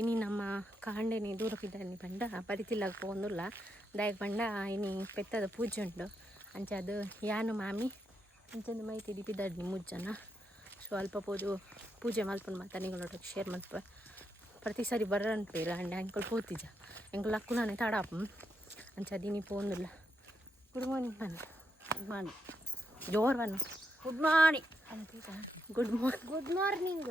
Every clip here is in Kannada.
ಇನಿ ನಮ್ಮ ಕಾಂಡೆನಿ ಬಿದ್ದಾನೆ ಬಂಡ ಪರಿತಿಲ್ಲ ಪೋಂದುಲ್ಲ ದಾಯಕ್ ಬಂಡ ಇನಿ ಪೆತ್ತದ ಪೂಜೆ ಉಂಟು. ಅಂಚ ಅದು ಯಾನು ಮಾಮಿ ಅಂಚಂದು ಮೈತಿ ನಿಮ್ಮ ಮುಜ್ಜನ. ಸೊ ಅಲ್ಪ ಪೋದು ಪೂಜೆ ಮಲ್ಪನ್ ಮಾತ ನಿಗಳೊಟ್ಟಿಗೆ ಶೇರ್ ಮಲ್ಪ ಪ್ರತಿ ಸಾರಿ ಬರ್ರಂಪೇರ ಅಂಡ್ ಅಂಕಲ್ ಪೋತಿಜ. ಎಂಕಲ್ ಅಕ್ಕುಲಾನೆ ತಡಾಪ ಅಂಚ ದಿನಿ ಪೋಂದಿಲ್ಲ ಗುಡ್ ಮಾರ್ನಿಂಗ್ ಬನ್ ಗುಡ್ ಮಾರ್ನಿಂಗ್ ಜೋರ್ bun. Good morning good morning good morning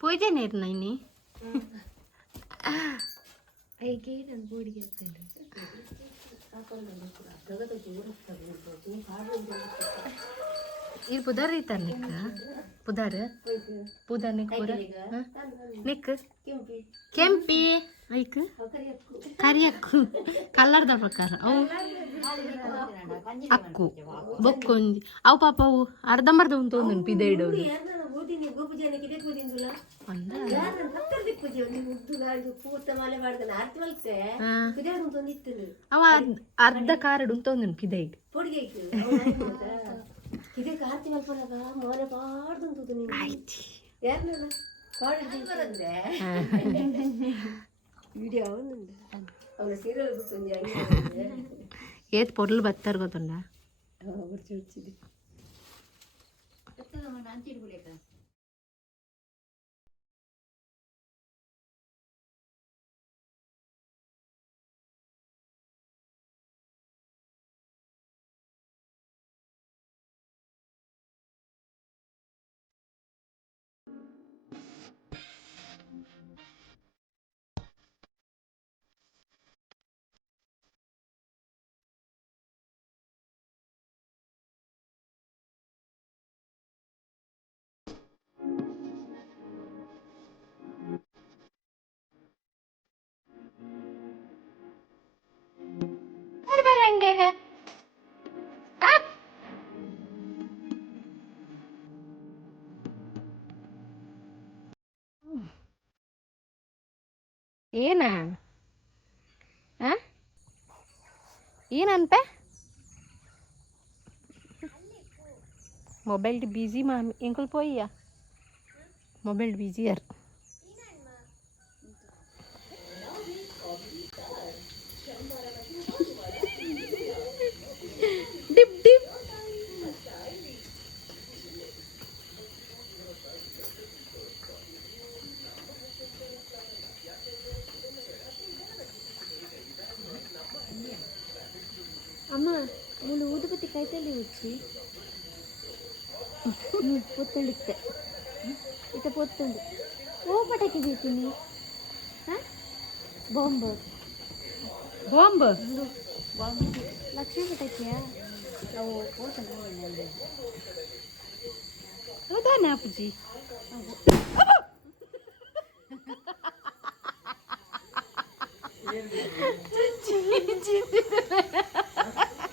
ಪೂಜೆ ನೀರು ನೈನಿ ಐಗೆ ನನ್ನ ಬೋಡಿಗೆ ಆಗ್ತೇನೆ ಇಲ್ಲಿ ಪುದಾರ್ ಐತಾರ ನಿಕ್ಕ ಪುದಾರ್? ಪುದಾರ್ ನಿಕ್ ಪುರ? ನಿಕ್? ಕೆಂಪಿ. ಐಕ್? ಕರಿಯಕ್ಕು. ಕಲ್ಲರ್ದ ಪ್ರಕಾರ. ಅವು ಅಕ್ಕು. ಬೊಕ್ಕೊಂಜಿ ಅವು ಪಾಪ ಅವು ಅರ್ಧಂಬರ್ಧ ಉಂಟು ಒಂದು ಪಿದೈಡು ಅಂದ ಹಾ. ಅವ ಅರ್ಧ- ಕಾರಡು ಉಂಟು ಒಂದು ಪಿದೈಡ್ ಆಯ್ತು ಏತ್ ಪೊರ್ಲು ಬತ್ತಾರ ಗೊತ್ತುಂಡ ಏನ ಆ? ಏನನ್ಪೆ ಮೊಬೈಲ್ ಬಿಜಿ ಮಾಮಿ ಎಂಕಲ್ ಪೋಯ್ಯ ಮೊಬೈಲ್ ಬಿಜಿ ಯಾರು ಅಮ್ಮ ಮುಳು ಊದುಬತ್ತಿ ಕೈತಲ್ಲಿ ಉಚ್ಚಿ ಪೊತ್ತುಂಡಿತ್ತೆ ಇತ ಪೊತ್ತುಂಡು ಓ ಪಟಾಕಿ ಬೇಕಿನಿ ಹಾಂ ಬಾಂಬ್ ಬಾಂಬ್ ಲಕ್ಷ್ಮೀ ಪಟಾಕಿಯಾ ಹೌದಾನ ಅಪ್ಪುಜಿ ಅಮ್ಮ ಅಂಚ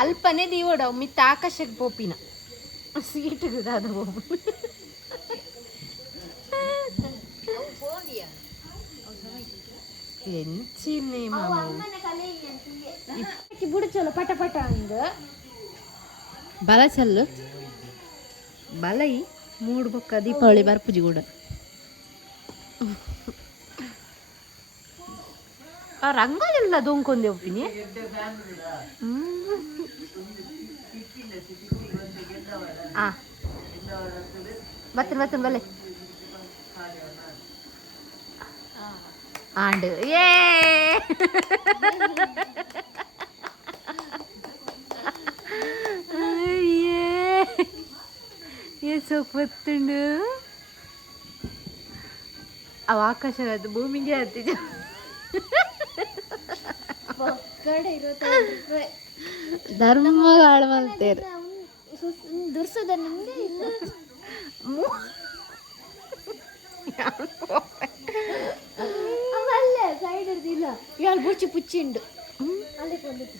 ಅಲ್ಪನೇ ದೀವಡ ಮಿತ್ತ ಆಕಾಶಕ್ಕೆ ಪೋಪಿನ ಸೀಟಿಗೆ ದಾದ ಹೋಗು ಎಂಚಿನ್ನೆ ಮಾಮ ಬುಡಚಲು ಪಟ ಪಟ ಅಂದು ಬಲ ಚಲ್ಲು ಬಲೈ ಮೂಡು ಬೊಕ್ಕ ದೀಪಾವಳಿ ಬರ್ಪುಜಿ ಕೂಡ ಆ ರಂಗೋಲಿಲ್ಲ ದೊಂಕೊಂದೆ ಒಪ್ಪಿನಿ ಆ ಬತ್ತನ್ ಬತ್ತನ್ ಬಲೆ ಆಂಡ್ ಏ ಅಯ್ಯೇ ಏ ಸೊಪ್ಪತ್ತುಂಡು ಅವ ಆಕಾಶ ಅದು ಭೂಮಿಗೆ ಹತ್ತಿದ ಕಡೆ ಇರುವತ್ತೈದು ರೂಪಾಯಿ ಧರ್ಮ ಹಾಳು ಮಾಡ್ತೇರು ದುರ್ಸದ ನಿಮ್ಗೆ ಅಲ್ಲೇ ಸೈಡ್ ಇರ್ದಿಲ್ಲ ಇವಾಗ ಬುಚ್ಚಿ ಪುಚ್ಚಿ ಉಂಡು ಅಲ್ಲಿ ಕೊಂದಿತ್ತು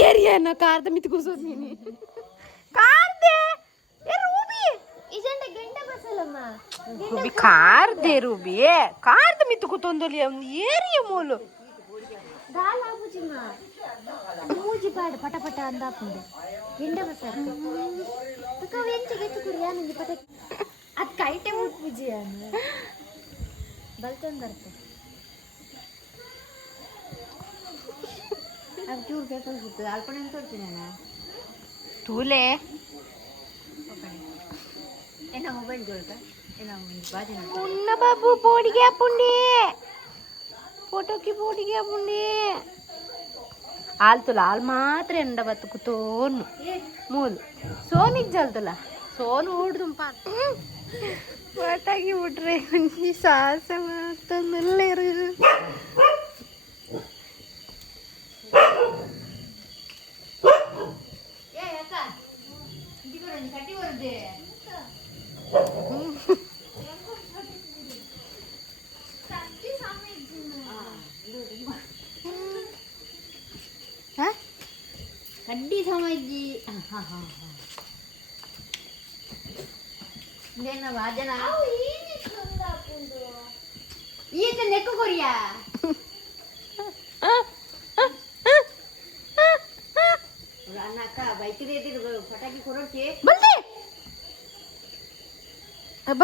ಏರಿಯನ ಕಾರ್ದ ಮಿತ್ ಕೂಸೋದು ನೀನು ಕಾರ್ದೆ ರೂಬಿ ಕಾರ್ದೆ ರೂಬಿ ಕಾರ್ದ ಮಿತ್ ಕೂತೊಂದೊಲಿ ಅವ್ನು ಏರಿಯ ಮೂಲು ದಾಲ್ ಆಪುಜಿಮ್ಮ ಮೂಜಿ ಪಾಡು ಪಟ ಪಟ ಅಂದಾಪುಂಡು ಗೆಂಡ ಬಸರ್ ತುಕ ಎಂಚ ಗೆತ್ತು ಕುಡಿ ಯಾನಿಂದ ಪಟ ಅದ್ ಕೈಟೆ ಮುಟ್ ಪೂಜಿ ಅನ್ನ ಬಲ್ತೊಂದ್ ಬರ್ತೆ ಅದು ಚೂರು ಪೇಪರ್ ಸಿಗ್ತದೆ ಅಲ್ಪಣೆ ತೋರಿಸ್ತೀನಿ ನಾನು ತೂಲೆ ಏನ એના મોબાઈલ જોડતા એના મોબાઈલ પુન્ના બાબુ પોડી ગયા પુંડી ఫోటోకి పోటీగా ఉండి ఆల్తుల ఆల్ మాత్రం ఎండ బతుకుతోను మూలు సోనికి జల్తుల సోను ఊడుదుంపా పోటాకి ఉట్రే సాస మాత్రం ಇದೇನ ವಾಜನ ಈತ ನೆಕ್ಕು ಕೊರಿಯಾ? ಅಣ್ಣ ಅಕ್ಕ ಬೈಕ್ ಪಟಾಕಿ ಕೊಡೋಕೆ. ಬಂದೆ. ಅಬ್ಬ,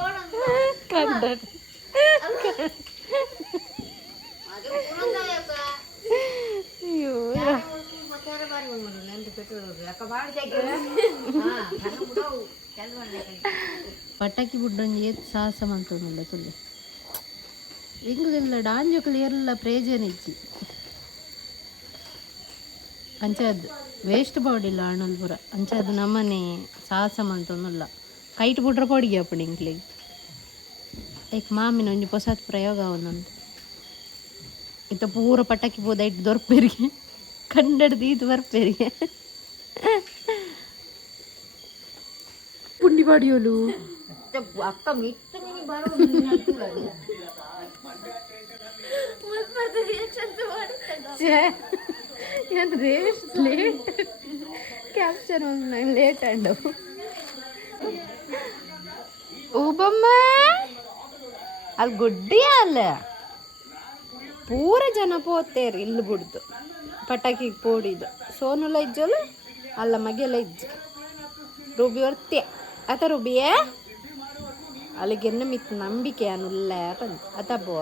ಕಂದನ್ ಪಟಾಕಿ ಬಿಡ್ಡಂಗೆ ಏತ್ ಸಾಹಸ ಮಂತೊಂದುಂಡ ತುಲ್ಲೆ ಇಂಗುದೆಲ್ಲ ಡಾಂಜೋಕಲು ಎಲ್ಲ ಪ್ರಯೋಜನ ಇತ್ತು. ಅಂಚದ್ ವೇಸ್ಟ್ ಬಾಡಿಲ್ಲ ಆಣಲ್ ಪುರ. ನಮ್ಮನೆ ಸಾಹಸ ಮಂತೊಂದುಲ್ಲ ಕೈಟ್ ಬಿಟ್ರೆ ಪೊಡಿಗೆ ಅಪ್ಪ ಇಂಗ್ಲಿಗೆ ಏಕ್ ಮಾಮಿನ ಒಂಜಿ ಹೊಸತ್ ಪ್ರಯೋಗ ಅವನೊಂದು ಇತ್ತ ಪೂರ ಪಟಾಕಿ ಪೋದ ಇಟ್ಟು ದೊರಪೇರಿಗೆ ಕಂಡಡ್ದು ಇದು ಬರ್ಪೇರಿಗೆ ಪುಂಡಿ ಬಾಡಿಯೋಲು ಅಕ್ಕ ಬಾರೋ ಏನು ರೇಟ್ ಲೇಟ್ ಕ್ಯಾಪ್ಚರ್ ಒಂದು ಲೇಟ್ ಅಂಡು ಊಬಮ್ಮ ಅಲ್ಲಿ ಗುಡ್ಡಿ ಅಲ್ಲ ಪೂರ ಜನ ಪೋತೇರಿ ಇಲ್ಲಿ ಬಿಡ್ದು. ಪಟಾಕಿ ಪೋಡಿದು. ಸೋನುಲ ಇಜ್ಜಲು, ಅಲ್ಲ ಮಗೆಲ್ಲ ಇಜ್ಜು. ರೂಬಿ ಹೊರ್ತೆ ಆತ ರೂಬಿಯೇ ಅಲ್ಲಿಗೆನ್ನ ಮಿತ್ ನಂಬಿಕೆ ಅನ್ನುಲ್ಲ ಬಂದು ಅತಬ್ಬೋ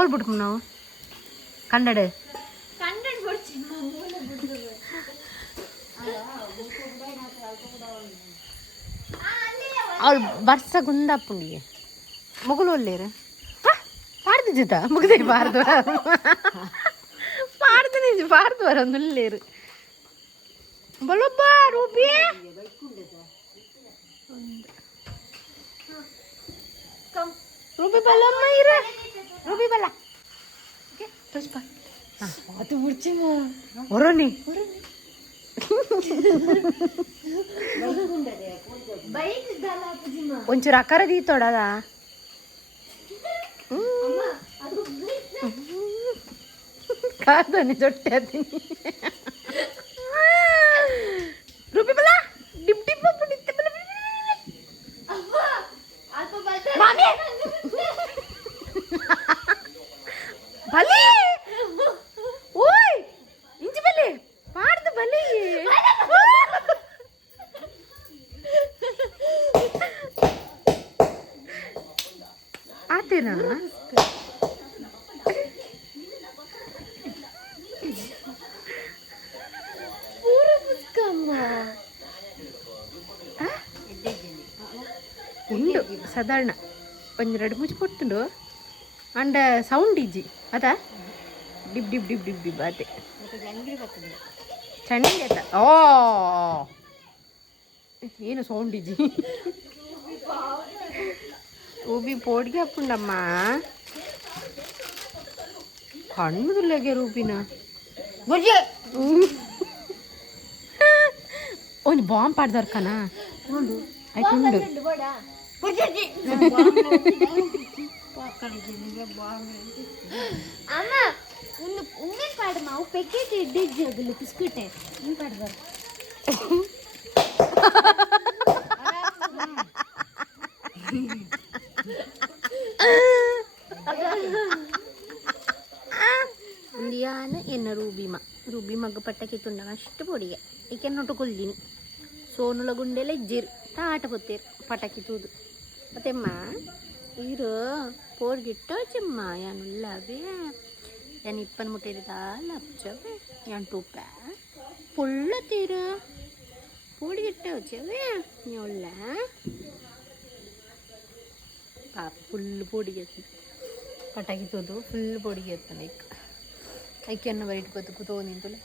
ಓಲ್ಬಿಟ್ಕು ನಾವು ಕನ್ನಡ ಕನ್ನಡ ಬರ್ತೀನಿ ಮೂಲ ಬಿಡ್ದು ಅವ್ಳು ಬರ್ಸ ಗುಂದಪ್ಪುಂಡಿಗೆ ಮುಗುಲು ಒಲ್ಲೇರು ಪಾಡ್ದು ಜೊತ ಮುಗ್ದೆ ಬಾರ್ದು ಪಾಡ್ದು ನಿಜ ಬಾರ್ದು ಬರ ನುಲ್ಲೇರು ಬಲೊಬ್ಬ ರೂಪಿ ಕಮ್ ರೂಪಿ ಬಲ್ಲಮ್ಮ ಇರ ರೂಪಿ ಬಲ್ಲ. ಪುಷ್ಪ ಅದು ಮುರ್ಚಿಮ ಹೊರೋನಿ ಬೈಕ್ ದಾಲ ಒಂಚೂರು ಅಮ್ಮ ಅದು ಕಾದನಿ ಜೊಟ್ಟೆ ಸಾಧಾರಣ ಒಂದು ಎರಡು ಮುಚ್ಚಿ ಕೊಟ್ಟುಂಡು ಅಂಡ ಸೌಂಡ್ ಇಜ್ಜಿ ಅದ ಡಿಬ್ ಡಿಬ್ ಡಿಬ್ ಡಿಬ್ ಡಿಬ್ ಅದೇ ಅಂಗಡಿ ಬರ್ತದೆ ಚಂಡಿ ಆತ ಓ ಏನು ಸೌಂಡ್ ಇಜ್ಜಿ ರೂಬಿ ಪೋಡ್ಗೆ ಹಾಪುಂಡಮ್ಮ ಕಣ್ಣುದಿಲ್ಲಗೆ ರೂಬಿನ ಬುರ್ಜಿ ಒಂದು ಬಾಂಬ್ ಪಾಡ್ದವ್ರಕನ ನೋಡು ಆಯ್ತು ಉಂಡು ಬೋಡ ಬುರ್ಜಿ ಪಾಕಳಿಗೆ ನಿಮಗೆ ಬಾಂಬೆ ಅಮ್ಮ ಉನ್ನು ಉನ್ನೆ ಪಾಡಮ್ಮ ಅವು ಪೆಕೆಟ್ ಇಡ್ಡಿಜ್ಜಿ ಅಗಲು ಬಿಸ್ಕಿಟೆ ಇನ್ ಪಾಡ್ಬಾರ ಇಂಡಿಯಾನ ಎನ್ನ ರೂಬಿಮ ರೂಬಿ ಮಗ್ಗ ಪಟ್ಟಕ್ಕೆ ತುಂಡ ಅಷ್ಟು ಪೊಡಿಗೆ ಈಕೆ ನೊಟ್ಟು ಕೊಲ್ಲಿನಿ ಸೋನುಲ ಗುಂಡೆಲ್ಲ ಇಜ್ಜಿರು ತಾಟ ಪೊತ್ತೇರು ಪಟಾಕಿ ತೂದು ಮತ್ತೆಮ್ಮ ಇರು ಪೋಡ್ಗಿಟ್ಟ ಚಿಮ್ಮ ಯಾನುಲ್ಲವೇ ಯಾನ್ ಇಪ್ಪನ್ ಮುಟ್ಟಿದ ಲಪ್ಚವೇ ಯಾನ್ ಟೂಪ ಪುಳ್ಳ ತೀರ ಪೋಡ್ಗಿಟ್ಟ ವಚ್ಚವೇ ಒಳ್ಳ ಪಾಪ ಫುಲ್ ಪೋಡಿಗೆ ಪಟಾಕಿ ತೂದು ಫುಲ್ ಪೊಡಿಗೆ ಎತ್ತಾನೆ ಐಕ್ ಐಕ್ಯನ್ನ ಬರೀಟ್ ಬದುಕು ತೋ ನಿಂತಲೆ